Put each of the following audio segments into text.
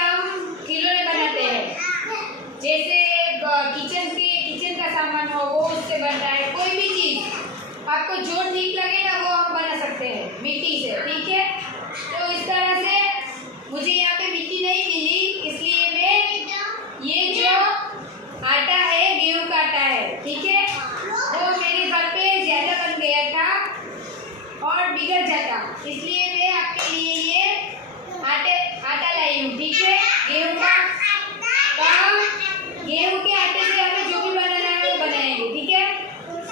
हम खिलौने बनाते हैं, जैसे किचन का सामान हो वो उससे बनता है। कोई भी चीज़ आपको जो ठीक लगे ना वो हम बना सकते हैं मिट्टी से, ठीक है। तो इस तरह से मुझे यहाँ पे मिट्टी नहीं मिली, इसलिए मैं ये जो आटा है गेहूँ का आटा है, ठीक है, वो मेरे घर पे ज़्यादा बन गया था और बिगड़ जाता, इसलिए मैं आपके लिए ये आटा लाई हूँ, ठीक है, गेहूँ का। गेहूँ के आटे से हमें जो भी बनाना है वो बनाएंगे, ठीक है।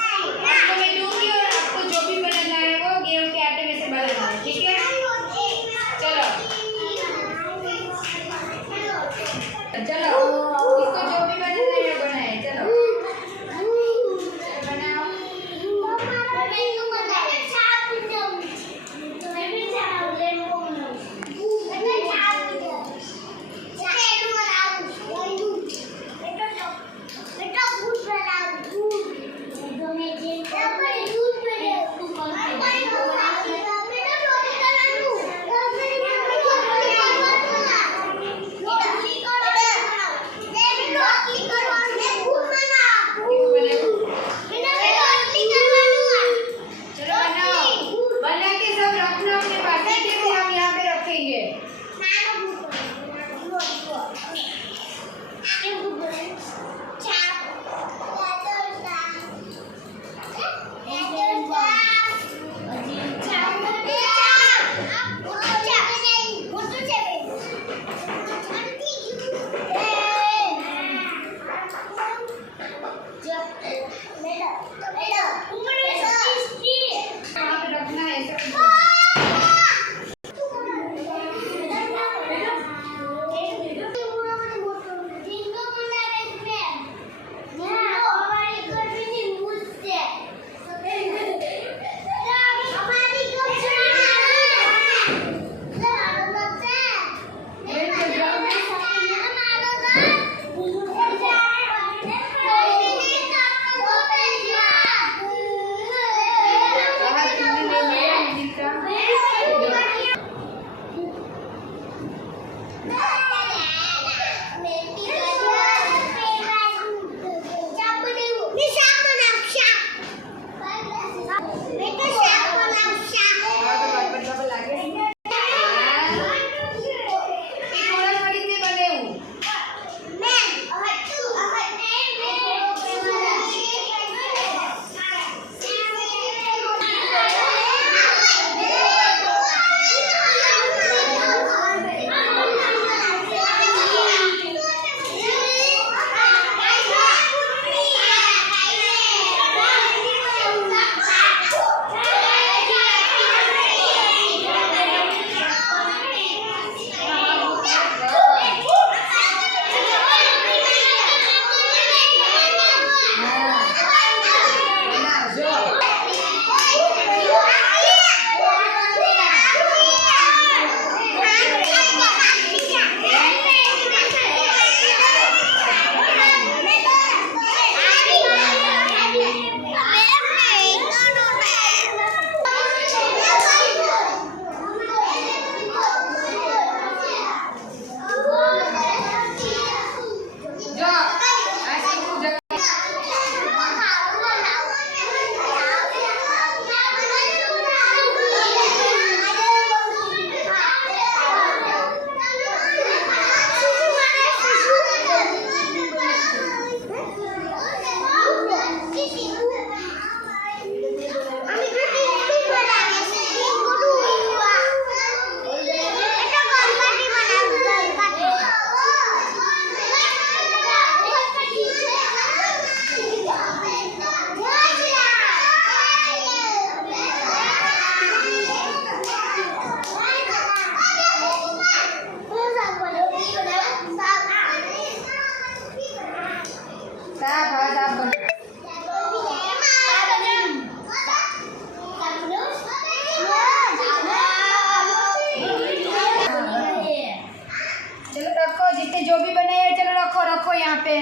आपको मैं दूंगी और आपको जो भी बनाना है वो गेहूँ के आटे में से बनाना है, ठीक है। चलो चलो, इसको जो भी बनाना है बनाए, चलो बनाओ। जो भी बनाया चलो रखो यहाँ पे,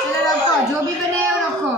चलो रखो जो भी बनाया रखो।